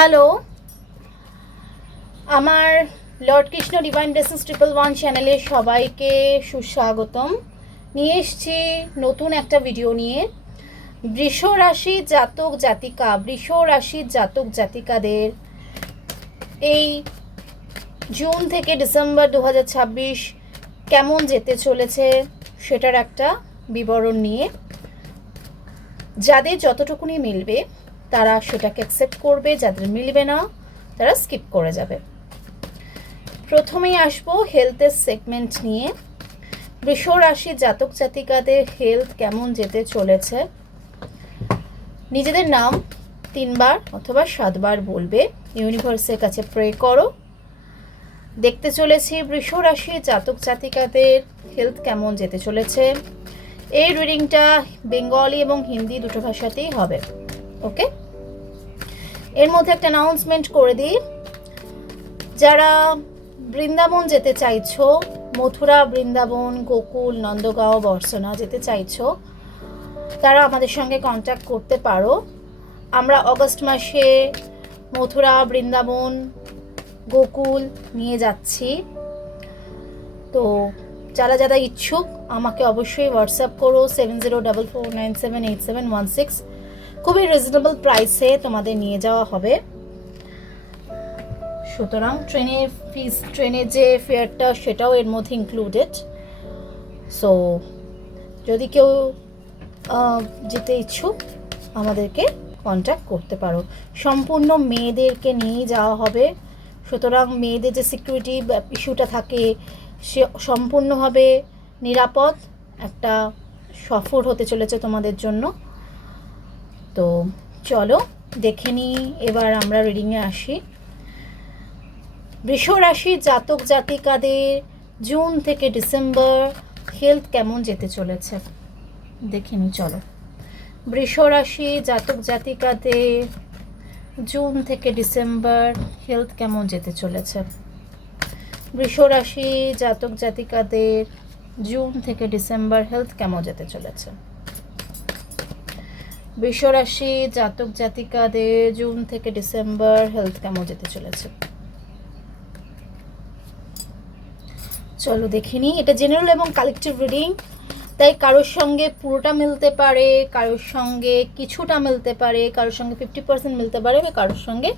Hello, আমার Lord Krishna divine blessings 111 চ্যানেলে সবাইকে সুস্বাগতম। নিয়ে এসছি নতুন একটা ভিডিও নিয়ে। বৃষ রাশি জাতক জাতিকাদের এই জুন থেকে ডিসেম্বর 2026 কেমন যেতে চলেছে সেটার একটা বিবরণ নিয়ে। যাদের যতটুকুনি মিলবে তারা সেটাকে অ্যাকসেপ্ট করবে, যাদের মিলবে না তারা স্কিপ করে যাবে। প্রথমেই আসবো হেলথের সেগমেন্ট নিয়ে। বৃষ রাশি জাতক জাতিকাদের হেলথ কেমন যেতে চলেছে, নিজেদের নাম 3 বার অথবা 7 বার বলবে, ইউনিভার্সের কাছে প্রে করো। দেখতে চলেছি বৃষ রাশি জাতক জাতিকাদের হেলথ কেমন যেতে চলেছে। এই রিডিংটা বেঙ্গলি এবং হিন্দি দুটো ভাষাতেই হবে। ওকে, এর মধ্যে একটা অ্যানাউন্সমেন্ট করে দিই। যারা বৃন্দাবন যেতে চাইছো, মথুরা, বৃন্দাবন, গোকুল, নন্দগাঁও, বর্ষনা যেতে চাইছো, তারা আমাদের সঙ্গে কন্ট্যাক্ট করতে পারো। আমরা অগস্ট মাসে মথুরা, বৃন্দাবন, গোকুল নিয়ে যাচ্ছি। তো যারা যারা ইচ্ছুক আমাকে অবশ্যই হোয়াটসঅ্যাপ করো 7044978716। খুবই রিজনেবল প্রাইসে তোমাদের নিয়ে যাওয়া হবে। সুতরাং ট্রেনের যে ফেয়ারটা সেটাও এর মধ্যে ইনক্লুডেড। সো যদি কেউ যেতে ইচ্ছুক আমাদেরকে কন্ট্যাক্ট করতে পারো। সম্পূর্ণ মেয়েদেরকে নিয়েই যাওয়া হবে, সুতরাং মেয়েদের যে সিকিউরিটি ইস্যুটা থাকে সে সম্পূর্ণভাবে নিরাপদ একটা সফর হতে চলেছে তোমাদের জন্য। তো চলো দেখে নিই, এবার আমরা রিডিংয়ে আসি। বৃষ রাশি জাতক জাতিকাদের জুন থেকে ডিসেম্বর হেলথ কেমন যেতে চলেছে দেখে নিই। চলো, বৃষ রাশি জাতক জাতিকাদের জুন থেকে ডিসেম্বর হেলথ কেমন যেতে চলেছে। বৃষ রাশি জাতক জাতিকাদের জুন থেকে ডিসেম্বর হেলথ কেমন যেতে চলেছে। বৃষ রাশি জাতক জাতিকাদের জুন থেকে ডিসেম্বর হেলথ কেমন যেতে চলেছে। চলো দেখে নিই। এটা জেনারেল এবং কালেকটিভ রিডিং, তাই কারোর সঙ্গে পুরোটা মিলতে পারে, কারোর সঙ্গে কিছুটা মিলতে পারে, কারোর সঙ্গে 50% মিলতে পারে, বা কারোর সঙ্গে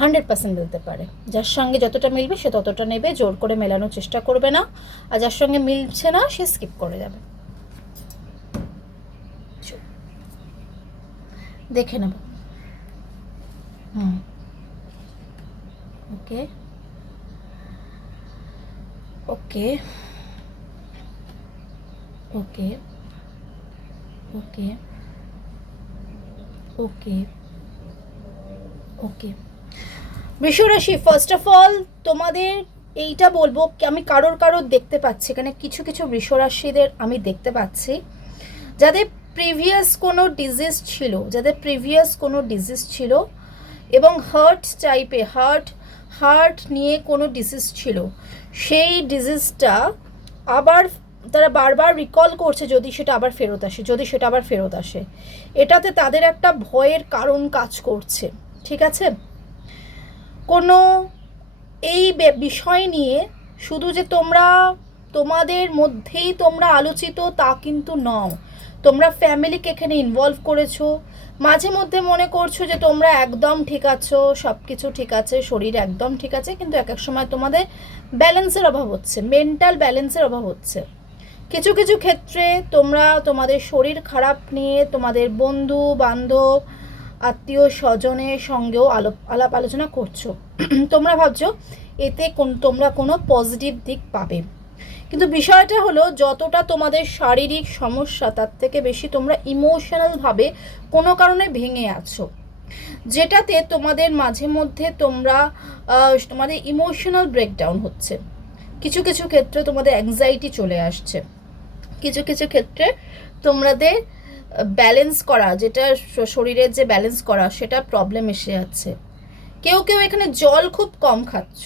100% মিলতে পারে। যার সঙ্গে যতটা মিলবে সে ততটা নেবে, জোর করে মেলানোর চেষ্টা করবে না। আর যার সঙ্গে মিলছে না সে স্কিপ করে যাবে। দেখে নেব। ওকে ওকে ওকে ওকে ওকে ওকে বৃষ রাশি, ফার্স্ট অফ অল তোমাদের এইটা বলবো, আমি কারোর দেখতে পাচ্ছি এখানে কিছু কিছু বৃষ রাশিদের আমি দেখতে পাচ্ছি যাদের প্রিভিয়াস কোনো ডিজিজ ছিল এবং হার্ট নিয়ে কোনো ডিজিজ ছিল, সেই ডিজিজটা আবার তারা বারবার রিকল করছে যদি সেটা আবার ফেরত আসে, এটাতে তাদের একটা ভয়ের কারণ কাজ করছে। ঠিক আছে, কোনো এই বিষয় নিয়ে শুধু যে তোমাদের মধ্যেই তোমরা আলোচিত তা কিন্তু নও, তোমরা ফ্যামিলিকে এখানে ইনভলভ করেছো। মাঝে মধ্যে মনে করছো যে তোমরা একদম ঠিক আছো, সব কিছু ঠিক আছে, শরীর একদম ঠিক আছে, কিন্তু এক এক সময় তোমাদের ব্যালেন্সের অভাব হচ্ছে, মেন্টাল ব্যালেন্সের অভাব হচ্ছে। কিছু কিছু ক্ষেত্রে তোমরা তোমাদের শরীর খারাপ নিয়ে তোমাদের বন্ধু বান্ধব আত্মীয় স্বজনের সঙ্গেও আলাপ আলোচনা করছো। তোমরা ভাবছো এতে তোমরা কোনো পজিটিভ দিক পাবে, কিন্তু বিষয়টা হলো যতটা তোমাদের শারীরিক সমস্যা তার থেকে বেশি তোমরা ইমোশনালভাবে কোনো কারণে ভেঙে আছো, যেটাতে তোমাদের মাঝে মধ্যে তোমাদের ইমোশনাল ব্রেকডাউন হচ্ছে। কিছু কিছু ক্ষেত্রে তোমাদের অ্যাংজাইটি চলে আসছে, কিছু কিছু ক্ষেত্রে তোমাদের ব্যালেন্স করা, যেটা শরীরের যে ব্যালেন্স করা সেটা প্রবলেম এসে যাচ্ছে। কেউ এখানে জল খুব কম খাচ্ছ,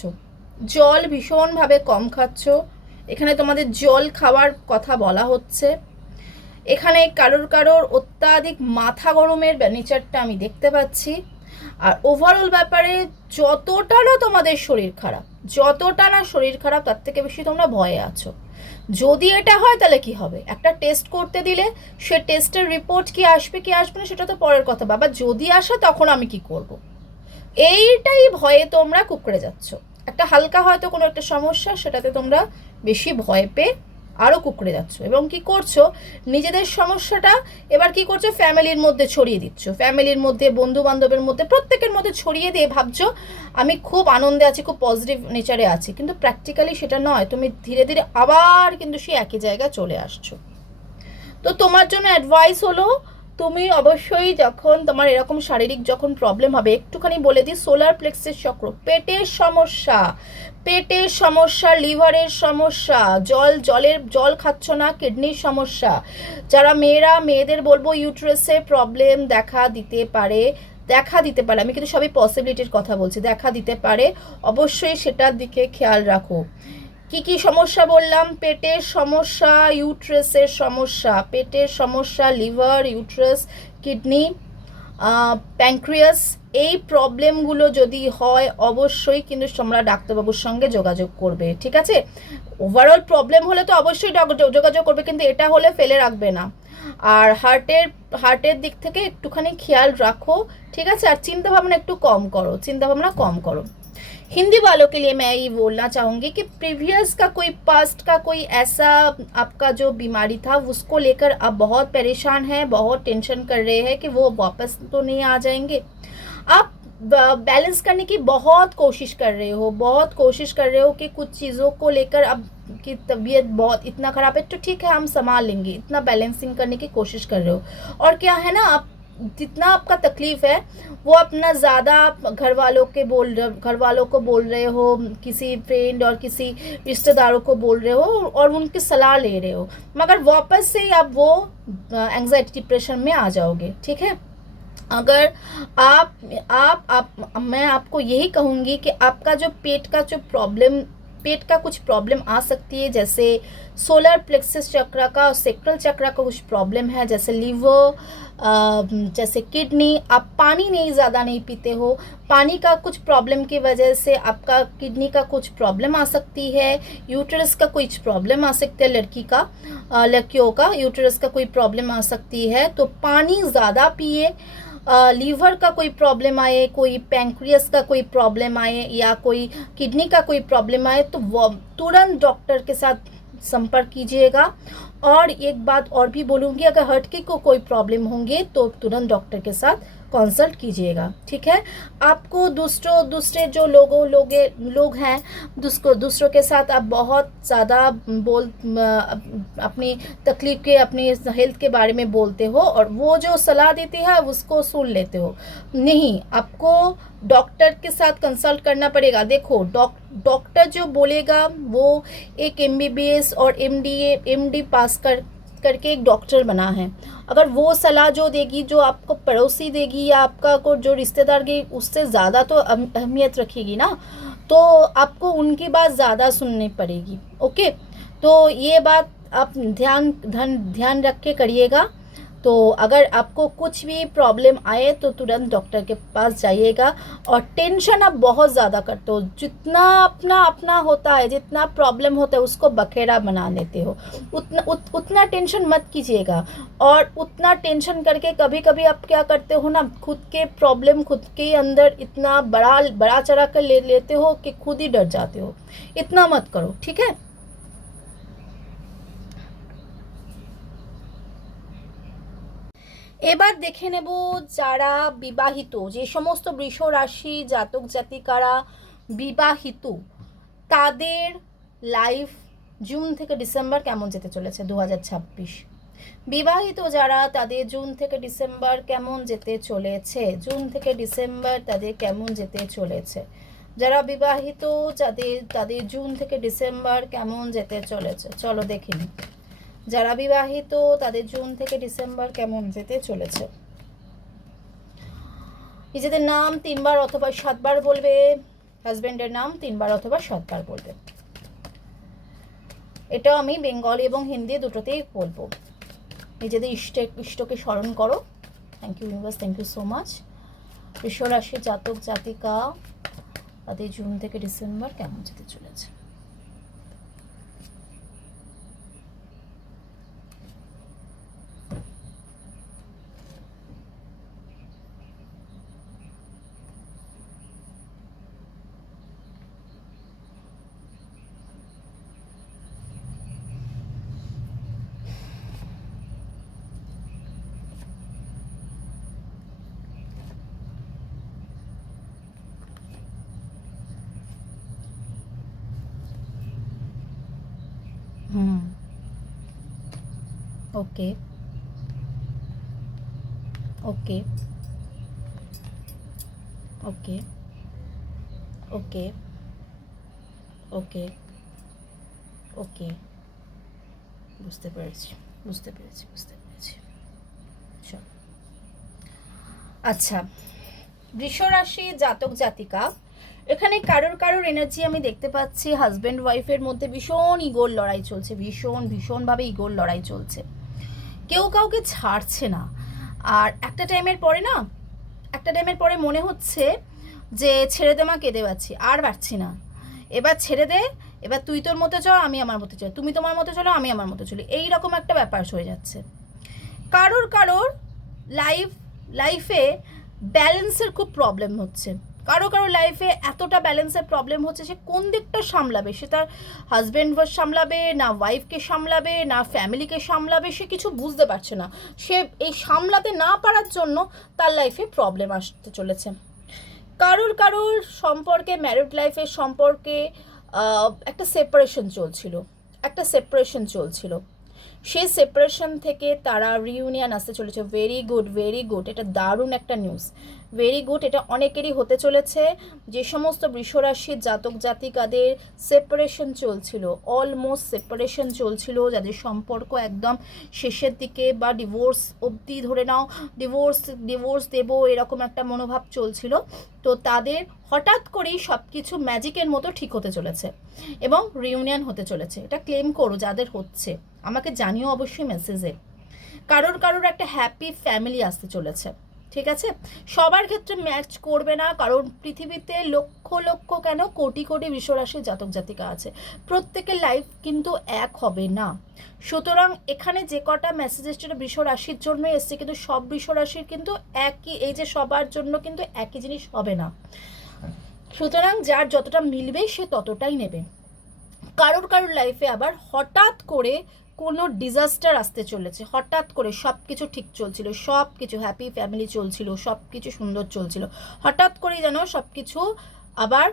জল ভীষণভাবে কম খাচ্ছ, এখানে তোমাদের জল খাওয়ার কথা বলা হচ্ছে। এখানে কারোর অত্যাধিক মাথা গরমের নেচারটা আমি দেখতে পাচ্ছি। আর ওভারঅল ব্যাপারে যতটা না তোমাদের শরীর খারাপ, যতটা না শরীর খারাপ, তার থেকে বেশি তোমরা ভয়ে আছো। যদি এটা হয় তাহলে কি হবে, একটা টেস্ট করতে দিলে সে টেস্টের রিপোর্ট কি আসবে কি আসবে না সেটা তো পরের কথা, বাবা যদি আসে তখন আমি কি করব, এইটাই ভয়ে তোমরা কুঁকড়ে যাচ্ছ। একটা হালকা হয়তো কোনো একটা সমস্যা, সেটাতে তোমরা বেশি ভয় পেয়ে আরও কুঁকড়ে যাচ্ছ, এবং কি করছো, নিজেদের সমস্যাটা এবার কি করছো, ফ্যামিলির মধ্যে ছড়িয়ে দিচ্ছ, ফ্যামিলির মধ্যে, বন্ধু বান্ধবের মধ্যে, প্রত্যেকের মধ্যে ছড়িয়ে দিয়ে ভাবছো আমি খুব আনন্দে আছি, খুব পজিটিভ নেচারে আছি, কিন্তু প্র্যাকটিক্যালি সেটা নয়। তুমি ধীরে ধীরে আবার কিন্তু সেই একই জায়গায় চলে আসছো। তো তোমার জন্য অ্যাডভাইস হলো, তুমি অবশ্যই যখন তোমার এরকম শারীরিক যখন প্রবলেম হবে, একটুখানি বলে দিই, সোলার প্লেক্সের চক্র, পেটের সমস্যা, পেটের সমস্যা, লিভারের সমস্যা, জল খাচ্ছ না, কিডনির সমস্যা, যারা মেয়েরা, মেয়েদের বলবো ইউট্রাসে প্রবলেম দেখা দিতে পারে, আমি কিন্তু সবই পসিবিলিটির কথা বলছি, দেখা দিতে পারে, অবশ্যই সেটার দিকে খেয়াল রাখো। কি কি সমস্যা বললাম, পেটের সমস্যা, ইউট্রাসের সমস্যা, পেটের সমস্যা, লিভার, ইউট্রাস, কিডনি, প্যানক্রিয়াস, এই প্রবলেমগুলো যদি হয় অবশ্যই কিন্তু তোমরা ডাক্তারবাবুর সঙ্গে যোগাযোগ করবে, ঠিক আছে। ওভারঅল প্রবলেম হলে তো অবশ্যই যোগাযোগ করবে, কিন্তু এটা হলে ফেলে রাখবে না। আর হার্টের দিক থেকে একটুখানি খেয়াল রাখো, ঠিক আছে। আর চিন্তাভাবনা একটু কম করো, চিন্তাভাবনা কম করো। हिंदी वालों के लिए मैं ये बोलना चाहूँगी कि प्रीवियस का कोई पास्ट का कोई ऐसा आपका जो बीमारी था उसको लेकर आप बहुत परेशान हैं, बहुत टेंशन कर रहे हैं कि वो वापस तो नहीं आ जाएंगे। आप बैलेंस करने की बहुत कोशिश कर रहे हो, बहुत कोशिश कर रहे हो कि कुछ चीज़ों को लेकर अब की तबीयत बहुत इतना ख़राब है तो ठीक है हम संभाल लेंगे, इतना बैलेंसिंग करने की कोशिश कर रहे हो। और क्या है ना, आप जितना आपका तकलीफ है वो अपना ज़्यादा घर वालों को बोल रहे हो, किसी फ्रेंड और किसी रिश्तेदारों को बोल रहे हो और उनकी सलाह ले रहे हो, मगर वापस से आप वो एंग्जाइटी डिप्रेशन में आ जाओगे, ठीक है। अगर मैं आपको यही कहूँगी कि आपका जो पेट का कुछ प्रॉब्लम आ सकती है, जैसे सोलर प्लेक्सस चक्र का और सेक्रल चक्र का कुछ प्रॉब्लम है, जैसे लीवर, जैसे किडनी, आप पानी ज़्यादा नहीं पीते हो, पानी का कुछ प्रॉब्लम की वजह से आपका किडनी का कुछ प्रॉब्लम आ सकती है, यूट्रस का कुछ प्रॉब्लम आ सकती है, लड़कियों का यूट्रस का कोई प्रॉब्लम आ सकती है, तो पानी ज़्यादा पिए। लीवर का कोई प्रॉब्लम आए, कोई पैंक्रियास का कोई प्रॉब्लम आए या कोई किडनी का कोई प्रॉब्लम आए तो वो तुरंत डॉक्टर के साथ संपर्क कीजिएगा। और एक बात और भी बोलूँगी, अगर हार्ट की को कोई प्रॉब्लम होंगे तो तुरंत डॉक्टर के साथ कंसल्ट कीजिएगा, ठीक है। आपको दूसरे जो लोग हैं, दूसरों के साथ आप बहुत ज़्यादा अपनी तकलीफ़ के, अपनी हेल्थ के बारे में बोलते हो और वो जो सलाह देती है उसको सुन लेते हो, नहीं, आपको डॉक्टर के साथ कंसल्ट करना पड़ेगा। देखो डॉक्टर जो बोलेगा वो एक MBBS और MD पास करके एक डॉक्टर बना है, अगर वो सलाह जो देगी, जो आपको पड़ोसी देगी या आपका को जो रिश्तेदार की, उससे ज़्यादा तो अहमियत रखेगी ना, तो आपको उनकी बात ज़्यादा सुननी पड़ेगी, ओके। तो ये बात आप ध्यान रख के करिएगा। तो अगर आपको कुछ भी प्रॉब्लम आए तो तुरंत डॉक्टर के पास जाइएगा। और टेंशन आप बहुत ज़्यादा करते हो, जितना अपना होता है, जितना प्रॉब्लम होता है उसको बखेड़ा बना लेते हो, उतना टेंशन मत कीजिएगा। और उतना टेंशन करके कभी कभी आप क्या करते हो ना, खुद के प्रॉब्लम खुद के अंदर इतना बड़ा चढ़ा कर ले लेते हो कि खुद ही डर जाते हो, इतना मत करो, ठीक है। এবার দেখে নেব যারা বিবাহিত, যে সমস্ত বৃষ রাশি জাতক জাতিকারা বিবাহিত তাদের লাইফ জুন থেকে ডিসেম্বর কেমন যেতে চলেছে 2026। বিবাহিত যারা, তাদের জুন থেকে ডিসেম্বর কেমন যেতে চলেছে, জুন থেকে ডিসেম্বর তাদের কেমন যেতে চলেছে। যারা বিবাহিত তাদের জুন থেকে ডিসেম্বর কেমন যেতে চলেছে, চলো দেখে নিই। যারা বিবাহিত তাদের জুন থেকে ডিসেম্বর কেমন যেতে চলেছে। নিজেদের নাম 3 বার অথবা 7 বার বলবে, হাজবেন্ডের নাম 3 বার অথবা 7 বার বলবে। এটা আমি বেঙ্গলি এবং হিন্দি দুটোতেই বলবো। নিজেদের ইষ্টকে স্মরণ করো। Thank you universe, thank you so much. বৃষ রাশি জাতক জাতিকা তাদের জুন থেকে ডিসেম্বর কেমন যেতে চলেছে? Okay okay okay okay okay okay বুঝতে পেরেছি বুঝতে পেরেছি বুঝতে পেরেছি। চলো, আচ্ছা, বৃষ রাশি জাতক জাতিকা, এখানে কারোর এনার্জি আমি দেখতে পাচ্ছি হাজব্যান্ড ওয়াইফের মধ্যে ভীষণ ইগোর লড়াই চলছে, ভীষণভাবে ইগোর লড়াই চলছে। কেউ কাউকে ছাড়ছে না। আর একটা টাইমের পরে মনে হচ্ছে যে ছেড়ে দে মা, কেঁদে পাচ্ছি, আর পারছি না, এবার ছেড়ে দে, এবার তুই তোর মতো চল, আমি আমার মতো চল, তুমি তোমার মতো চলো, আমি আমার মতো চলি, এইরকম একটা ব্যাপার হয়ে যাচ্ছে। কারোর লাইফে ব্যালেন্সের খুব প্রবলেম হচ্ছে, কারো লাইফে এতটা ব্যালেন্সের প্রবলেম হচ্ছে, সে কোন দিকটা সামলাবে, সে তার হাজব্যান্ড সামলাবে না, ওয়াইফকে সামলাবে না, ফ্যামিলিকে সামলাবে, সে কিছু বুঝতে পারছে না। সে এই সামলাতে না পারার জন্য তার লাইফে প্রবলেম আসতে চলেছে। কারোর সম্পর্কে, ম্যারিড লাইফের সম্পর্কে একটা সেপারেশন চলছিল, সেই সেপারেশন থেকে তারা রিইউনিয়ন আসতে চলেছে। ভেরি গুড, এটা দারুণ একটা নিউজ, ভেরি গুড। এটা অনেকেরই হতে চলেছে। যে সমস্ত বৃষরাশির জাতক জাতিকাদের সেপারেশন চলছিল, অলমোস্ট সেপারেশন চলছিল, যাদের সম্পর্ক একদম শেষের দিকে বা ডিভোর্স অবধি ধরে নাও, ডিভোর্স দেবো এরকম একটা মনোভাব চলছিল, তো তাদের হঠাৎ করেই সব কিছু ম্যাজিকের মতো ঠিক হতে চলেছে এবং রিইউনিয়ন হতে চলেছে। এটা ক্লেম করো যাদের হচ্ছে, আমাকে জানিও অবশ্যই মেসেজে। কারোর একটা হ্যাপি ফ্যামিলি আসতে চলেছে, ঠিক আছে? সবার ক্ষেত্রে ম্যাচ করবে না, কারণ পৃথিবীতে লক্ষ কেন কোটি বৃষরাশির জাতক জাতিকা আছে, প্রত্যেকের লাইফ কিন্তু এক হবে না। সুতরাং এখানে যে কটা মেসেজ এসছে বৃষরাশির জন্য এসছে, কিন্তু সব বৃষরাশির কিন্তু একই, এই যে সবার জন্য কিন্তু একই জিনিস হবে না। সুতরাং যার যতটা মিলবে সে ততটাই নেবে। কারোর লাইফে আবার হঠাৎ করে কোনো ডিজাস্টার আসতে চলেছে, হঠাৎ করে সব কিছু ঠিক চলছিল, সব কিছু হ্যাপি ফ্যামিলি চলছিল, সব কিছু সুন্দর চলছিল, হঠাৎ করেই যেন সব কিছু আবার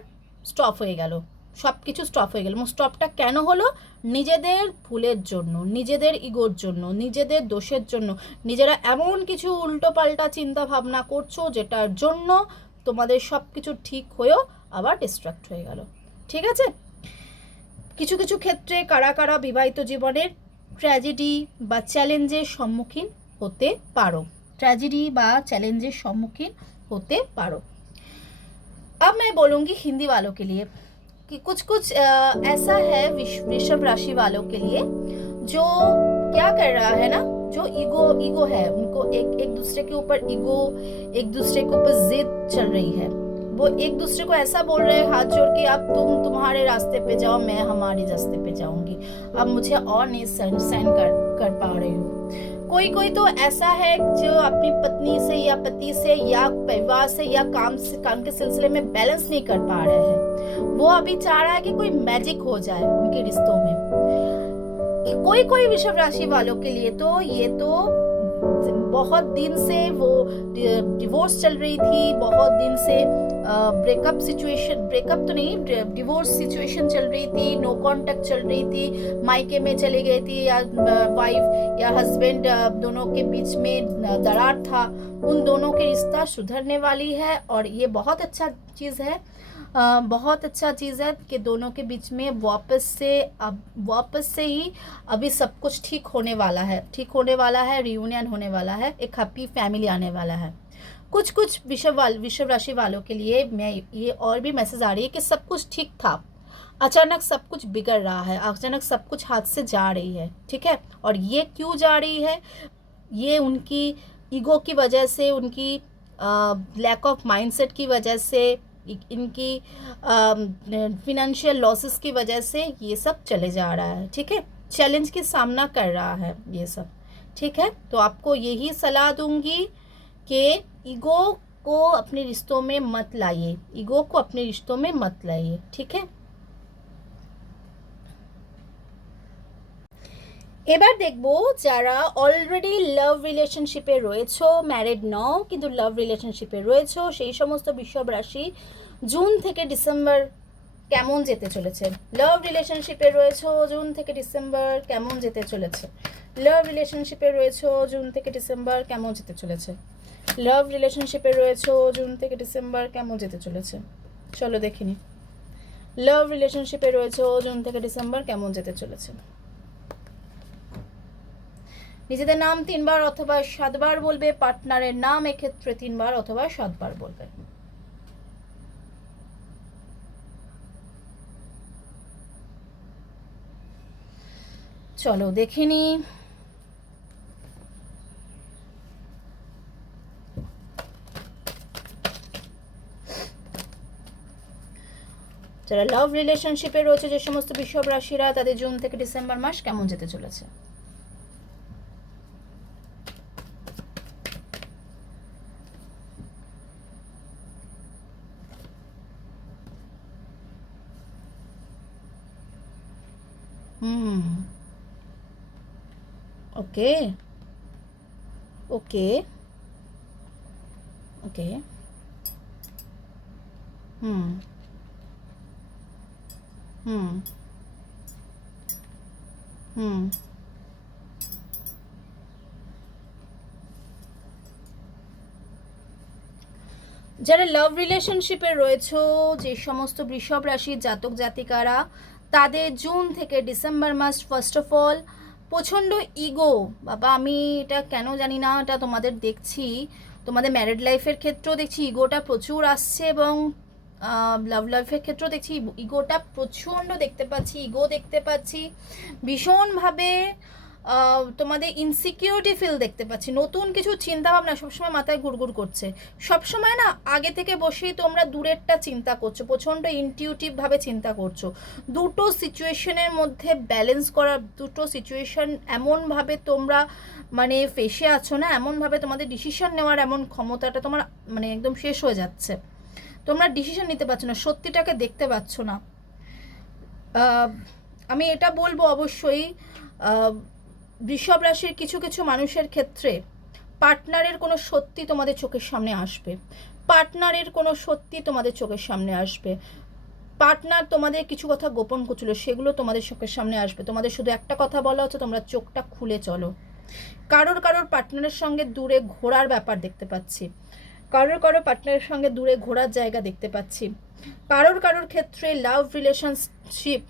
স্টপ হয়ে গেল, এবং স্টপটা কেন হলো? নিজেদের ভুলের জন্য, নিজেদের ইগোর জন্য, নিজেদের দোষের জন্য, নিজেরা এমন কিছু উল্টোপাল্টা চিন্তা ভাবনা করছো যেটার জন্য তোমাদের সব কিছু ঠিক হয়েও আবার ডিস্ট্রাক্ট হয়ে গেল, ঠিক আছে? কিছু ক্ষেত্রে কারা বিবাহিত জীবনের ট্র্যাজেডি বা চ্যালেঞ্জের সম্মুখীন হতে পারো। अब मैं बोलूँगी हिंदी वालों के लिए कि कुछ ऐसा है वृषभ राशि वालों के लिए जो क्या कर रहा है ना, जो ईगो है उनको, एक दूसरे के ऊपर ईगो, एक दूसरे के ऊपर जिद चल रही है। वो एक दूसरे को ऐसा बोल रहे हैं हाथ जोड़ के, अब तुम तुम्हारे रास्ते पे जाओ, मैं हमारे रास्ते पे जाऊंगी, अब मुझे और नहीं सहन कर पा रही हूँ। कोई तो ऐसा है जो अपनी पत्नी से या पति से या परिवार से या काम के सिलसिले में बैलेंस नहीं कर पा रहे हैं। वो अभी चाह रहा है कि कोई मैजिक हो जाए उनके रिश्तों में। कोई वृषभ राशि वालों के लिए तो ये तो बहुत दिन से वो डिवोर्स चल रही थी, बहुत दिन से ब्रेकअप तो नहीं, डिवोर्स सिचुएशन चल रही थी, नो कांटेक्ट चल रही थी, मायके में चली गई थी, या वाइफ या हस्बैंड दोनों के बीच में दरार था, उन दोनों के रिश्ता सुधरने वाली है। और ये बहुत अच्छा चीज़ है, कि दोनों के बीच में वापस से ही अभी सब कुछ ठीक होने वाला है, रियूनियन होने वाला है, एक हैप्पी फैमिली आने वाला है। कुछ विषव राशि वालों के लिए मैं ये और भी मैसेज आ रही है कि सब कुछ ठीक था, अचानक सब कुछ बिगड़ रहा है, अचानक सब कुछ हाथ से जा रही है, ठीक है? और ये क्यों जा रही है? ये उनकी ईगो की वजह से, उनकी लैक ऑफ माइंडसेट की वजह से, इनकी फिनेंशियल लॉसेस की वजह से ये सब चले जा रहा है, ठीक है, चैलेंज की सामना कर रहा है ये सब, ठीक है। तो आपको यही सलाह दूंगी कि ईगो को अपने रिश्तों में मत लाइए, ईगो को अपने रिश्तों में मत लाइए, ठीक है। এবার দেখব যারা অলরেডি লাভ রিলেশনশিপে রয়েছো, ম্যারিড নও কিন্তু লাভ রিলেশনশিপে রয়েছো, সেই সমস্ত বৃষভ রাশি জুন থেকে ডিসেম্বর কেমন যেতে চলেছে। লাভ রিলেশনশিপে রয়েছো জুন থেকে ডিসেম্বর কেমন যেতে চলেছে। লাভ রিলেশনশিপে রয়েছো জুন থেকে ডিসেম্বর কেমন যেতে চলেছে। লাভ রিলেশনশিপে রয়েছো জুন থেকে ডিসেম্বর কেমন যেতে চলেছে। চলো দেখিনি। লাভ রিলেশনশিপে রয়েছো জুন থেকে ডিসেম্বর কেমন যেতে চলেছে। নিজেদের নাম 3 বার অথবা 7 বার বলবে, পার্টনারের নাম এক্ষেত্রে 3 বার অথবা 7 বার বলবে। চলো দেখে নি। যারা লাভ রিলেশনশিপে রয়েছে যে সমস্ত বৃষভ রাশিরা, তাদের জুন থেকে ডিসেম্বর মাস কেমন যেতে চলেছে। Okay okay okay. Hmm hmm hmm যারা লাভ রিলেশনশিপে রয়েছে যে সমস্ত বৃষভ রাশির জাতক জাতিকারা, তাদের জুন থেকে ডিসেম্বর মাস ফার্স্ট অফ অল প্রচণ্ড ইগো, বাবা আমি এটা কেন জানি না, এটা তোমাদের দেখছি, তোমাদের ম্যারিড লাইফের ক্ষেত্রেও দেখছি ইগোটা প্রচুর আসছে, এবং লাভ লাইফের ক্ষেত্রেও দেখছি ইগোটা প্রচণ্ড দেখতে পাচ্ছি, ইগো দেখতে পাচ্ছি, ভীষণভাবে তোমাদের ইনসিকিউরিটি ফিল দেখতে পাচ্ছি, নতুন কিছু চিন্তাভাবনা সবসময় মাথায় ঘুরঘুর করছে, সবসময় না আগে থেকে বসেই তোমরা দূরেরটা চিন্তা করছো, প্রচণ্ড ইনটিউটিভভাবে চিন্তা করছো, দুটো সিচুয়েশনের মধ্যে ব্যালেন্স করা, দুটো সিচুয়েশন এমনভাবে তোমরা মানে ফেসে আছো না, এমনভাবে তোমাদের ডিসিশন নেওয়ার এমন ক্ষমতাটা তোমার মানে একদম শেষ হয়ে যাচ্ছে, তোমরা ডিসিশন নিতে পারছো না, সত্যিটাকে দেখতে পাচ্ছ না। আমি এটা বলবো অবশ্যই বৃষভ রাশির কিছু কিছু মানুষের ক্ষেত্রে পার্টনারের কোনো সত্যি তোমাদের চোখের সামনে আসবে, পার্টনারের কোনো সত্যি তোমাদের চোখের সামনে আসবে, পার্টনার তোমাদের কিছু কথা গোপন করছিল সেগুলো তোমাদের চোখের সামনে আসবে, তোমাদের শুধু একটা কথা বলা হচ্ছে তোমরা চোখটা খুলে চলো। কারোর পার্টনারের সঙ্গে দূরে ঘোরার ব্যাপার দেখতে পাচ্ছি, কারোর পার্টনারের সঙ্গে দূরে ঘোরার জায়গা দেখতে পাচ্ছি, কারোর ক্ষেত্রে লাভ রিলেশনশিপ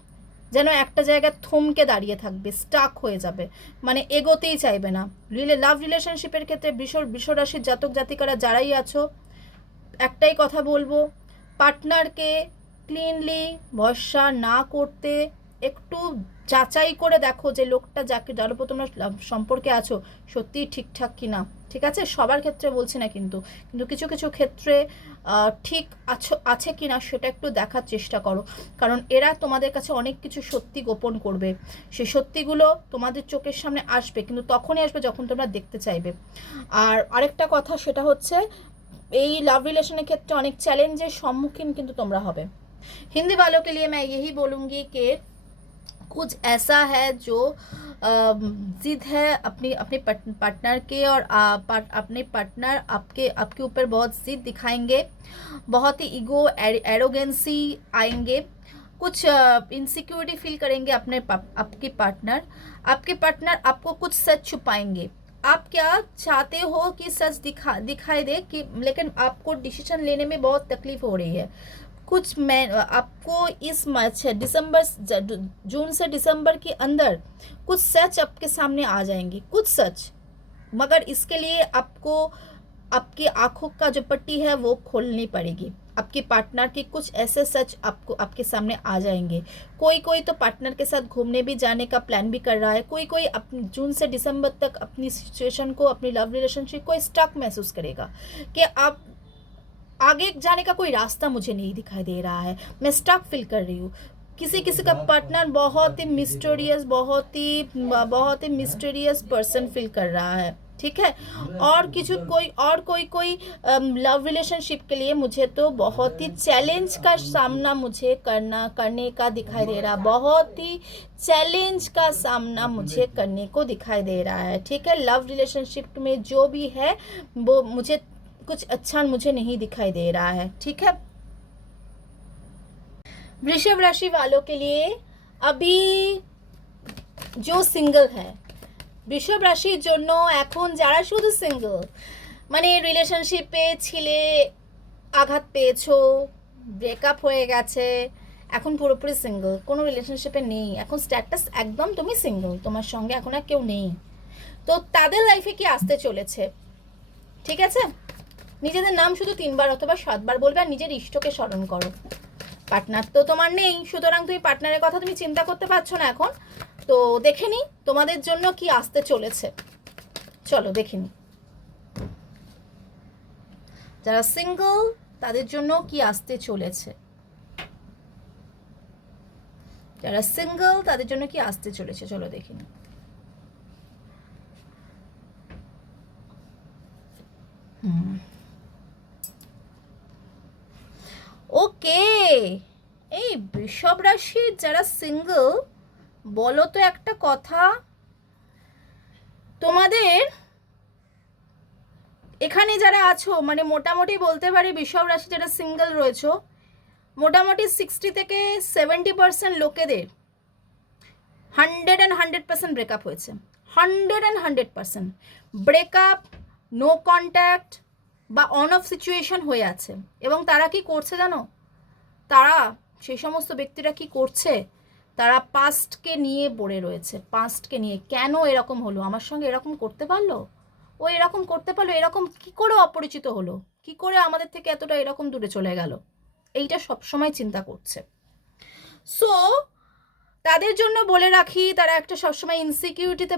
যেন একটা জায়গায় থমকে দাঁড়িয়ে থাকবে, স্টাক হয়ে যাবে, মানে এগোতেই চাইবে না। লাভ রিলেশনশিপের ক্ষেত্রে বৃষ রাশির জাতক জাতিকারা যারাই আছো, একটাই কথা বলবো, পার্টনারকে ক্লিনলি ভরসা না করতে একটু যাচাই করে দেখো যে লোকটা যার উপর তোমরা সম্পর্কে আছো সত্যিই ঠিকঠাক কিনা, ঠিক আছে, সবার ক্ষেত্রে বলছি না, কিন্তু কিছু কিছু ক্ষেত্রে ঠিক আছে কিনা সেটা একটু দেখার চেষ্টা করো, কারণ এরা তোমাদের কাছে অনেক কিছু সত্যি গোপন করবে, সেই সত্যিগুলো তোমাদের চোখের সামনে আসবে, কিন্তু তখনই আসবে যখন তোমরা দেখতে চাইবে। আর আরেকটা কথা সেটা হচ্ছে এই লাভ রিলেশনের ক্ষেত্রে অনেক চ্যালেঞ্জের সম্মুখীন কিন্তু তোমরা হবে। हिंदी वालों के लिए मैं यही बोलूँगी कि कुछ ऐसा है जो जिद है अपने पार्टनर के, और अपने पार्टनर आपके ऊपर बहुत जिद दिखाएंगे, बहुत ही ईगो एरोगेंसी आएंगे, कुछ इनसिक्योरिटी फील करेंगे आपके पार्टनर आपको कुछ सच छुपाएंगे। आप क्या चाहते हो कि सच दिखाई दे कि, लेकिन आपको डिसीजन लेने में बहुत तकलीफ हो रही है, कुछ मैं आपको इस दिसंबर जून से दिसंबर के अंदर कुछ सच आपके सामने आ जाएंगे, कुछ सच, मगर इसके लिए आपको आपकी आंखों का जो पट्टी है वो खोलनी पड़ेगी, आपकी पार्टनर की कुछ ऐसे सच आपको आपके सामने आ जाएंगे। कोई कोई तो पार्टनर के साथ घूमने भी जाने का प्लान भी कर रहा है, कोई कोई अपनी जून से दिसंबर तक अपनी सिचुएशन को, अपनी लव रिलेशनशिप को स्टक महसूस करेगा कि आप आगे जाने का कोई रास्ता मुझे नहीं दिखाई दे रहा है, मैं स्टक फील कर रही हूँ। किसी किसी का पार्टनर बहुत ही मिस्टीरियस, बहुत ही मिस्टीरियस पर्सन फील कर रहा है, ठीक है। और किसी कोई लव रिलेशनशिप के लिए मुझे तो बहुत ही चैलेंज का सामना मुझे करने का दिखाई दे रहा, बहुत ही चैलेंज का सामना मुझे करने को दिखाई दे रहा है, ठीक है। लव रिलेशनशिप में जो भी है वो मुझे कुछ अच्छा मुझे नहीं दिखाई दे रहा है, ठीक है। वृषभ राशि वालों के लिए अभी जो सिंगल है, বৃষভ রাশির জন্য এখন যারা শুধু সিঙ্গল, মানে রিলেশনশিপে ছিলে, আঘাত পেয়েছো, ব্রেকআপ হয়ে গেছে, এখন পুরোপুরি সিঙ্গল, কোনো রিলেশনশিপে নেই, এখন স্ট্যাটাস একদম তুমি সিঙ্গল, তোমার সঙ্গে এখন আর কেউ নেই, তো তাদের লাইফে কি আসতে চলেছে, ঠিক আছে। নিজেদের নাম শুধু 3বার অথবা 7বার বলবে আর নিজের ইষ্টকে স্মরণ করো। পার্টনার তো তোমার নেই, সুতরাং তুমি পার্টনারের কথা তুমি চিন্তা করতে পারছো না এখন। তো দেখে নি তোমাদের জন্য কি আসতে চলেছে, চলো দেখে নি যারা সিঙ্গল তাদের জন্য কি আসতে চলেছে, যারা সিঙ্গল তাদের জন্য কি আসতে চলেছে, চলো দেখে নি। ওকে, এই বৃষভ রাশির যারা সিঙ্গল, বলো তো একটা কথা, তোমাদের এখানে যারা আছো, মানে মোটামুটি বলতে পারি বৃষভ রাশি যারা সিঙ্গল রয়েছো, মোটামুটি 60 থেকে 70% লোকেদের 100% ব্রেকআপ হয়েছে, 100% ব্রেকআপ, নো কন্ট্যাক্ট বা অন অফ সিচুয়েশন হয়ে আছে। এবং তারা কি করছে জানো, তারা সেই সমস্ত ব্যক্তিরা কি করছে, তারা পাস্টকে নিয়ে পড়ে রয়েছে, পাস্টকে নিয়ে, কেন এরকম হলো, আমার সঙ্গে এরকম করতে পারলো, ও এরকম করতে পারলো, এরকম কি করে অপরিচিত হলো, কি করে আমাদের থেকে এতটা এরকম দূরে চলে গেল, এইটা সবসময় চিন্তা করছে। সো তাদের জন্য বলে রাখি, তারা একটা সবসময় ইনসিকিউরিটিতে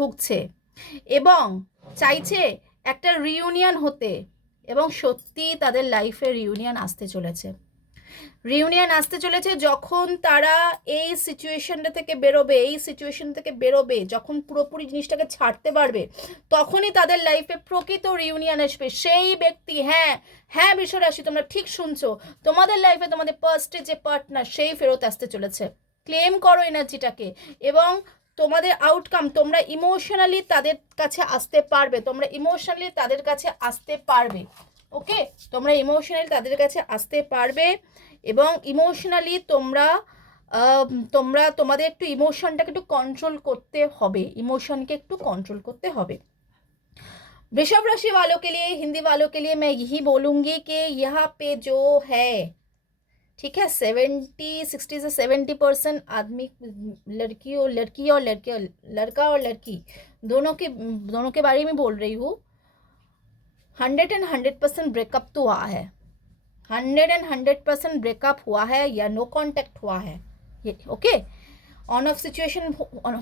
ভুগছে এবং চাইছে একটা রিউনিয়ন হতে, এবং সত্যি তাদের লাইফে রিউনিয়ন আসতে চলেছে, যখন তারা এই সিচুয়েশন থেকে বেরোবে, যখন পুরোপুরি জিনিসটাকে ছাড়তে পারবে, তখনই তাদের লাইফে প্রকৃত রিউনিয়ন আসবে। সেই ব্যক্তি, হ্যাঁ বৃষ রাশি তোমরা ঠিক শুনছো, তোমাদের লাইফে তোমাদের পাস্টে যে পার্টনার সেই ফেরত আসতে চলেছে। ক্লেম করো এনার্জিটাকে, এবং তোমাদের আউটকাম, তোমরা ইমোশনালি তাদের কাছে আসতে পারবে, ওকে, তোমরা ইমোশনালি তাদের কাছে আসতে পারবে, এবং ইমোশনালি তোমরা তোমাদের একটু ইমোশনটাকে একটু কন্ট্রোল করতে হবে, वृषभ राशि वालों के लिए, हिंदी वालों के लिए मैं यही बोलूँगी कि यहाँ पे जो है, ठीक है, 60 से 70% आदमी, लड़का और लड़की दोनों के बारे में बोल रही हूँ, 100% ब्रेकअप तो हुआ है, 100% ब्रेकअप हुआ है या नो कांटेक्ट हुआ है, ये ओके। ऑन ऑफ सिचुएशन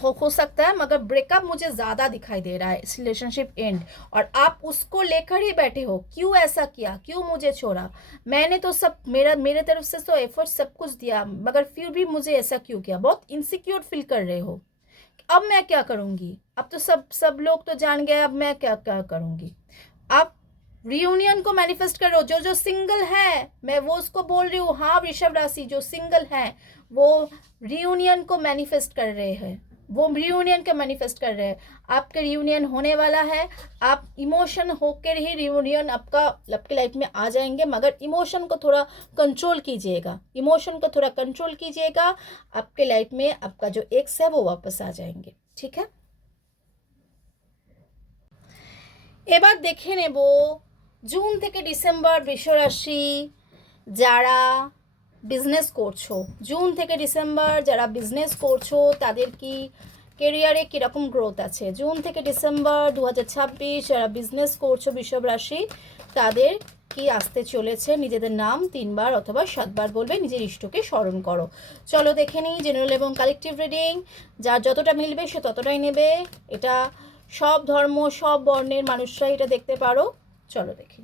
हो सकता है, मगर ब्रेकअप मुझे ज़्यादा दिखाई दे रहा है, इस रिलेशनशिप एंड, और आप उसको लेकर ही बैठे हो, क्यों ऐसा किया, क्यों मुझे छोड़ा, मैंने तो सब मेरे तरफ से तो एफर्ट सब कुछ दिया, मगर फिर भी मुझे ऐसा क्यों किया, बहुत इनसिक्योर फील कर रहे हो, अब मैं क्या करूँगी, अब तो सब लोग तो जान गए, अब मैं क्या करूँगी। आप रियूनियन को मैनिफेस्ट कर रहे हो, जो सिंगल है, मैं वो उसको बोल रही हूँ, हाँ वृषभ राशि जो सिंगल है वो रियूनियन को मैनिफेस्ट कर रहे हैं, आपके रियूनियन होने वाला है, आप इमोशन होकर ही रियूनियन आपके लाइफ में आ जाएंगे, मगर इमोशन को थोड़ा कंट्रोल कीजिएगा, आपके लाइफ में आपका जो एक्स है वो वापस आ जाएंगे, ठीक है। এবার দেখে নেব জুন থেকে ডিসেম্বর বৃষ রাশি যারা বিজনেস করছো, জুন থেকে ডিসেম্বর যারা বিজনেস করছো তাদের কি কেরিয়ারে কীরকম গ্রোথ আছে। জুন থেকে ডিসেম্বর 2026 যারা বিজনেস করছো বৃষভ রাশি, তাদের কি আসতে চলেছে। নিজেদের নাম 3 বার অথবা 7 বার বলবে, নিজের ইষ্টকে স্মরণ করো। চলো দেখে নিই জেনারেল এবং কালেকটিভ রিডিং। যার যতটা মিলবে সে ততটাই নেবে। এটা সব ধর্ম সব বর্ণের মানুষরাই এটা দেখতে পারো। চলো দেখি।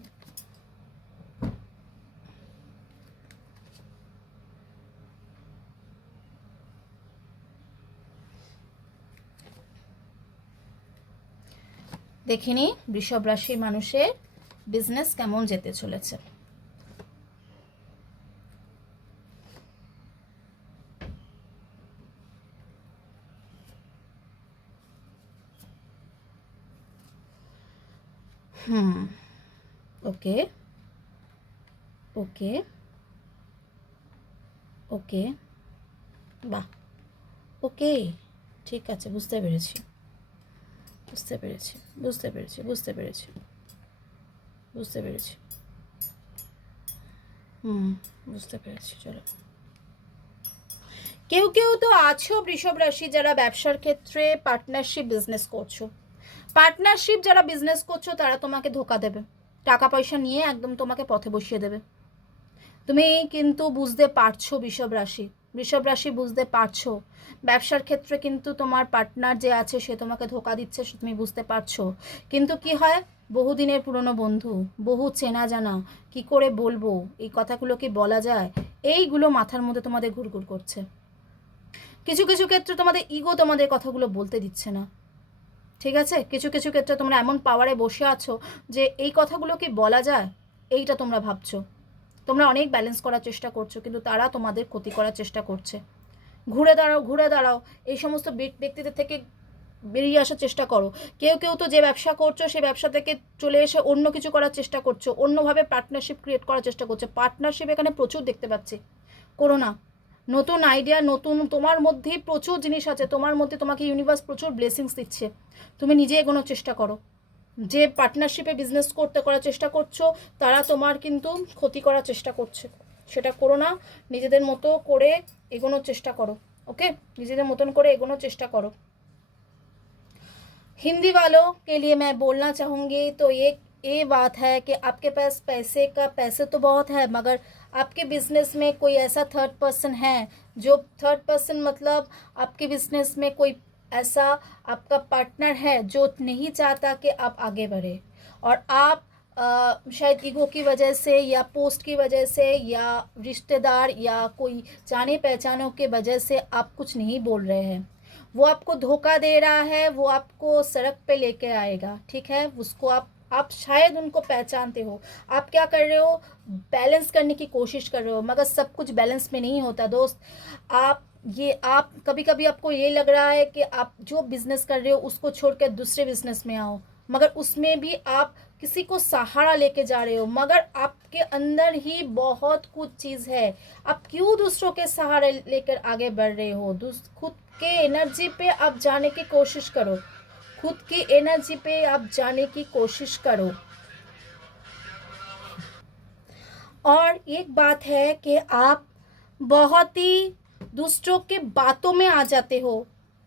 দেখিনি বৃষভ রাশির মানুষের বিজনেস কেমন যেতে চলেছে। ওকে ওকে ওকে, বাহ, ওকে, ঠিক আছে, বুঝতে পেরেছি বুঝতে পেরেছি বুঝতে পেরেছি বুঝতে পেরেছি বুঝতে পেরেছি বুঝতে পেরেছি। চলো, কেউ কেউ তো আছো বৃষভ রাশি যারা ব্যবসার ক্ষেত্রে পার্টনারশিপ বিজনেস করছো। পার্টনারশিপ যারা বিজনেস করছো তারা তোমাকে ধোকা দেবে, টাকা পয়সা নিয়ে একদম তোমাকে পথে বসিয়ে দেবে। তুমি কিন্তু বুঝতে পারছো বৃষভ রাশি বুঝতে পারছো। ব্যবসার ক্ষেত্রে কিন্তু তোমার পার্টনার যে আছে সে তোমাকে ধোকা দিচ্ছে, তুমি বুঝতে পারছো। কিন্তু কি হয়, বহুদিনের পুরনো বন্ধু, বহু চেনা জানা, কি করে বলবো, এই কথাগুলো কি বলা যায়, এইগুলো মাথার মধ্যে তোমাদের ঘুরঘুর করছে। কিছু কিছু ক্ষেত্রে তোমাদের ইগো তোমাদের কথাগুলো বলতে দিচ্ছে না, ঠিক আছে। কিছু কিছু ক্ষেত্রে তোমরা এমন পাওয়ারে বসে আছো যে এই কথাগুলো কি বলা যায়, এইটা তোমরা ভাবছো। তোমরা অনেক ব্যালেন্স করার চেষ্টা করছো, কিন্তু তারা তোমাদের ক্ষতি করার চেষ্টা করছে। ঘুরে দাঁড়াও ঘুরে দাঁড়াও, এই সমস্ত ব্যক্তিদের থেকে বেরিয়ে আসার চেষ্টা করো। কেউ কেউ তো যে ব্যবসা করছো সেই ব্যবসা থেকে চলে এসে অন্য কিছু করার চেষ্টা করছো, অন্যভাবে পার্টনারশিপ ক্রিয়েট করার চেষ্টা করছো। পার্টনারশিপ এখানে প্রচুর দেখতে পাচ্ছি, করো না। নতুন আইডিয়া, নতুন তোমার মধ্যেই প্রচুর জিনিস আছে, তোমার মধ্যে তোমাকে ইউনিভার্স প্রচুর ব্লেসিংস দিচ্ছে, তুমি নিজে এগোনোর চেষ্টা করো। যে পার্টনারশিপে বিজনেস করার চেষ্টা করছো তারা তোমার কিন্তু ক্ষতি করার চেষ্টা করছে, সেটা করো না। নিজেদের মতো করে এগোনোর চেষ্টা করো, ओके, নিজেদের মতন করে এগোনোর চেষ্টা করো। हिंदी वालों के लिए मैं बोलना चाहूँगी तो ये बात है कि आपके पास पैसे तो बहुत है, मगर आपके बिजनेस में कोई ऐसा थर्ड पर्सन है, जो थर्ड पर्सन मतलब आपके बिजनेस में कोई ऐसा आपका पार्टनर है जो नहीं चाहता कि आप आगे बढ़े, और आप शायद ईगो की वजह से या पोस्ट की वजह से या रिश्तेदार या कोई जाने पहचानों के वजह से आप कुछ नहीं बोल रहे हैं। वो आपको धोखा दे रहा है, वो आपको सड़क पे लेके आएगा, ठीक है। उसको आप शायद उनको पहचानते हो। आप क्या कर रहे हो, बैलेंस करने की कोशिश कर रहे हो, मगर सब कुछ बैलेंस में नहीं होता दोस्त। आप कभी कभी आपको ये लग रहा है कि आप जो बिजनेस कर रहे हो उसको छोड़ कर दूसरे बिजनेस में आओ, मगर उसमें भी आप किसी को सहारा लेके जा रहे हो, मगर आपके अंदर ही बहुत कुछ चीज़ है। आप क्यों दूसरों के सहारे लेकर आगे बढ़ रहे हो। खुद के एनर्जी पे आप जाने की कोशिश करो, खुद की एनर्जी पे आप जाने की कोशिश करो। और एक बात है कि आप बहुत ही दूसरों के बातों में आ जाते हो,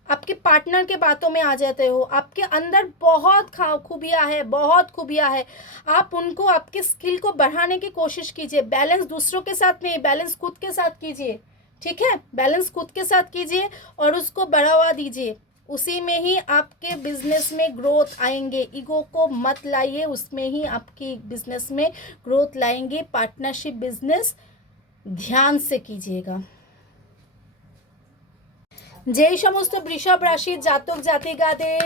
आपके पार्टनर के बातों में आ जाते हो। आपके अंदर बहुत खूबियाँ है, बहुत खूबियाँ है। आप उनको, आपके स्किल को बढ़ाने की कोशिश कीजिए। बैलेंस दूसरों के साथ नहीं, बैलेंस खुद के साथ कीजिए, ठीक है। बैलेंस खुद के साथ कीजिए और उसको बढ़ावा दीजिए, उसी में ही आपके बिजनेस में ग्रोथ आएंगे। ईगो को मत लाइए, उसमें ही आपकी बिजनेस में ग्रोथ लाएंगे। पार्टनरशिप बिजनेस ध्यान से कीजिएगा। যেই সমস্ত বৃষভ রাশির জাতক জাতিকাদের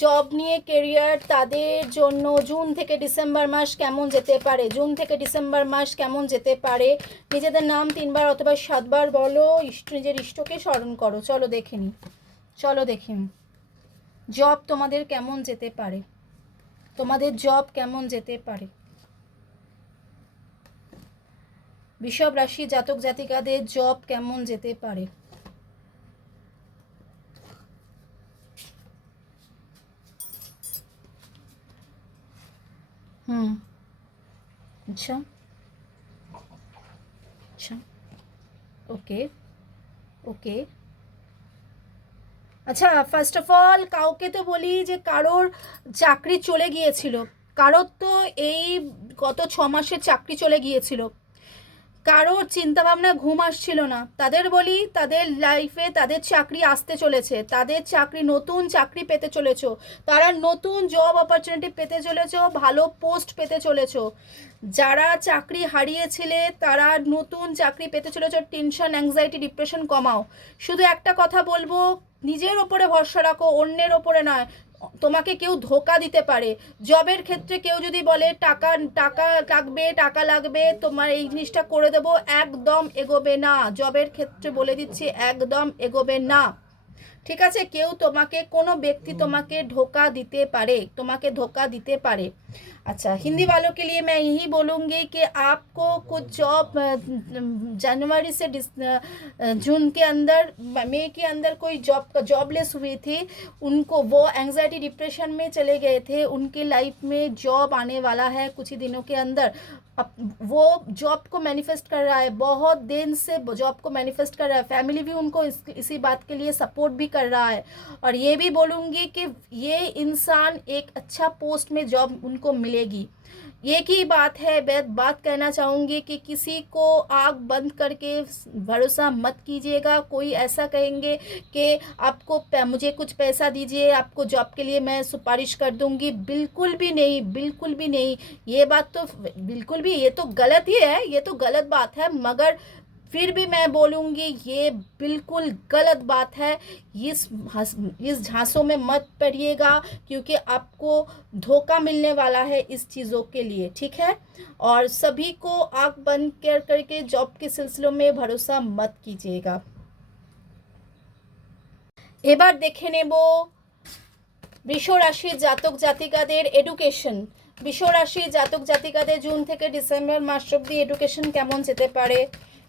জব নিয়ে কেরিয়ার, তাদের জন্য জুন থেকে ডিসেম্বর মাস কেমন যেতে পারে, জুন থেকে ডিসেম্বর মাস কেমন যেতে পারে। নিজেদের নাম 3 বার অথবা 7 বার বলো, নিজের ইষ্টকে স্মরণ করো। চলো দেখে নিই, চলো দেখে নিই জব তোমাদের কেমন যেতে পারে, তোমাদের জব কেমন যেতে পারে। বৃষভ রাশি জাতক জাতিকাদের জব কেমন যেতে পারে। अच्छा अच्छा, ओके ओके আচ্ছা, ফার্স্ট অফ অল কাউকে তো বলি যে কারোর চাকরি চলে গিয়েছিল, কারোর তো এই গত 6 মাসের চাকরি চলে গিয়েছিল, কারোর চিন্তাভাবনা ঘুম আসছিল না, তাদের বলি তাদের লাইফে তাদের চাকরি আসতে চলেছে, তাদের চাকরি নতুন চাকরি পেতে চলেছ, তারা নতুন জব অপরচুনিটি পেতে চলেছ, ভালো পোস্ট পেতে চলেছ। যারা চাকরি হারিয়েছিলে তারা নতুন চাকরি পেতে চলেছ। টেনশন, অ্যাংজাইটি, ডিপ্রেশন কমাও। শুধু একটা কথা বলবো, নিজের ওপরে ভরসা রাখো, অন্যের ওপরে নয়। তোমাকে কেউ ধোকা দিতে পারে। জবের ক্ষেত্রে কেউ যদি বলে টাকা টাকা লাগবে, টাকা লাগবে, তোমার এই জিনিসটা করে দেবো, একদম এগোবে না। জবের ক্ষেত্রে বলে দিচ্ছি, একদম এগোবে না। ঠিক আছে, কেউ তোমাকে, কোনো ব্যক্তি তোমাকে धोखा दिते पारे, তোমাকে धोखा दिते पारे। अच्छा, हिंदी वालों के लिए मैं यही बोलूँगी कि आपको कुछ जॉब जनवरी से जून के अंदर, मई के अंदर कोई जॉबलेस हुई थी, उनको वो एंग्जाइटी डिप्रेशन में चले गए थे, उनकी लाइफ में जॉब आने वाला है कुछ ही दिनों के अंदर। वो जॉब को मैनिफेस्ट कर रहा है, बहुत दिन से जॉब को मैनिफेस्ट कर रहा है। फैमिली भी उनको इसी बात के लिए सपोर्ट भी कर रहा है। और ये भी बोलूँगी कि ये इंसान एक अच्छा पोस्ट में जॉब उनको मिलेगी। एक ही बात है, बात कहना चाहूँगी कि किसी को आँख बंद करके भरोसा मत कीजिएगा। कोई ऐसा कहेंगे कि आपको मुझे कुछ पैसा दीजिए, आपको जॉब के लिए मैं सिफारिश कर दूँगी, बिल्कुल भी नहीं, बिल्कुल भी नहीं। ये बात तो बिल्कुल भी, ये तो गलत ही है, ये तो गलत बात है। मगर फिर भी मैं बोलूँगी ये बिल्कुल गलत बात है। इस झांसों में मत पड़िएगा, क्योंकि आपको धोखा मिलने वाला है इस चीज़ों के लिए। ठीक है, और सभी को आँख बंद करके जॉब के सिलसिलों में भरोसा मत कीजिएगा। এবার দেখে নেব বৃষ রাশির জাতক জাতিকাদের এডুকেশন। বৃষ রাশির জাতক জাতিকাদের জুন থেকে ডিসেম্বর মাস অবধি এডুকেশন কেমন যেতে পারে।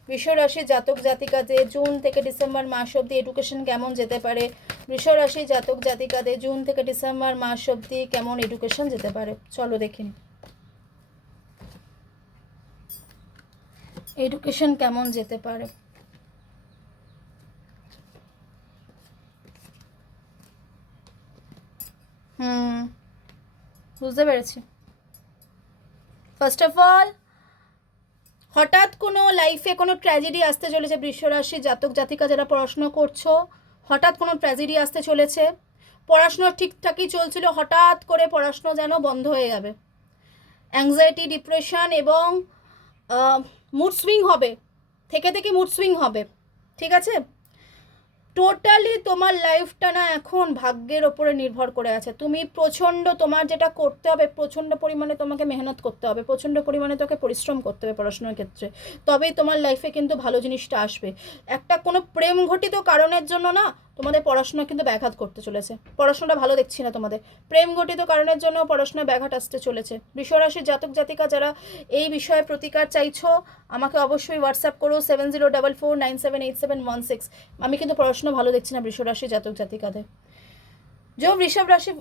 বৃষ রাশির জাতক জাতিকাদের জুন থেকে ডিসেম্বর মাস অবধি এডুকেশন কেমন যেতে পারে। বৃষ রাশির জাতক জাতিকাদের জুন থেকে ডিসেম্বর মাস অবধি কেমন এডুকেশন যেতে পারে, চলো দেখে নিই এডুকেশন কেমন যেতে পারে। বুঝতে পেরেছি। ফার্স্ট অফ অল, হঠাৎ কোনো লাইফে কোনো ট্র্যাজেডি আসতে চলেছে। বৃষ রাশি জাতক জাতিকা যারা পড়াশোনা করছো, হঠাৎ কোনো ট্র্যাজেডি আসতে চলেছে। পড়াশোনা ঠিকঠাকই চলছিল, হঠাৎ করে পড়াশোনা যেন বন্ধ হয়ে যাবে। অ্যাংজাইটি, ডিপ্রেশন এবং মুড সুইং হবে, থেকে থেকে মুড সুইং হবে। ঠিক আছে, টোটালি তোমার লাইফটা না এখন ভাগ্যের ওপরে নির্ভর করে আছে। তুমি প্রচণ্ড, তোমার যেটা করতে হবে, প্রচণ্ড পরিমাণে তোমাকে মেহনত করতে হবে, প্রচণ্ড পরিমাণে তোকে পরিশ্রম করতে হবে পড়াশোনার ক্ষেত্রে, তবেই তোমার লাইফে কিন্তু ভালো জিনিসটা আসবে। একটা কোনো প্রেম ঘটিত কারণের জন্য না তোমাদের পড়াশোনা কিন্তু ব্যাঘাত করতে চলেছে। পড়াশোনাটা ভালো দেখছি না তোমাদের, প্রেম ঘটিত কারণের জন্য পড়াশোনায় ব্যাঘাত আসতে চলেছে। বৃষ রাশির জাতক জাতিকা যারা এই বিষয়ে প্রতিকার চাইছো, আমাকে অবশ্যই হোয়াটসঅ্যাপ করো 7044978716। আমি কিন্তু পড়াশোনা ভালো দেখছি না বৃষ রাশির জাতক জাতিকাদের। जो वृषभ राशि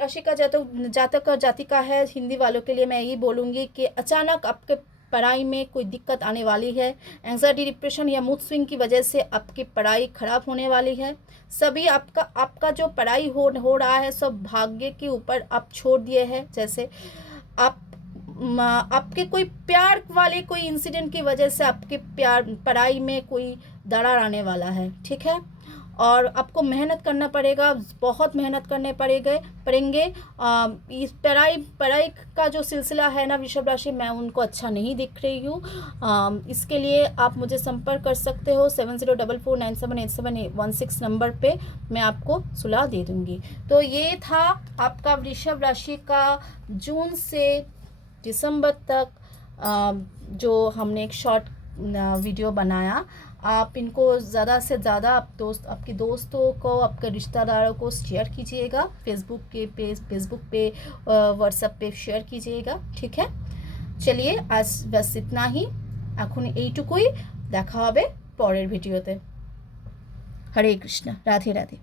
राशि का जातक जातिका है, हिंदी वालों के लिए मैं यही बोलूँगी कि अचानक आपके पढ़ाई में कोई दिक्कत आने वाली है। एंग्जाइटी, डिप्रेशन या मूड स्विंग की वजह से आपकी पढ़ाई खराब होने वाली है। सभी आपका जो पढ़ाई हो रहा है सब भाग्य के ऊपर आप छोड़ दिए हैं। जैसे आपके कोई प्यार वाले कोई इंसिडेंट की वजह से आपके पढ़ाई में कोई दरार आने वाला है। ठीक है, और आपको मेहनत करना पड़ेगा, बहुत मेहनत करने पड़ेंगे। इस पढ़ाई का जो सिलसिला है ना वृषभ राशि, मैं उनको अच्छा नहीं दिख रही हूँ। इसके लिए आप मुझे संपर्क कर सकते हो 7044978716 नंबर पे, मैं आपको सलाह दे दूँगी। तो ये था आपका वृषभ राशि का जून से दिसंबर तक जो हमने एक शॉर्ट वीडियो बनाया। आप इनको ज़्यादा से ज़्यादा आपके दोस्तों को, आपके रिश्तेदारों को शेयर कीजिएगा। फेसबुक पे व्हाट्सएप पे शेयर कीजिएगा। ठीक है, चलिए आज बस इतना ही, এখন এইটুকুই, দেখা হবে পরের ভিডিওতে। হরে কৃষ্ণ, রাধে রাধে।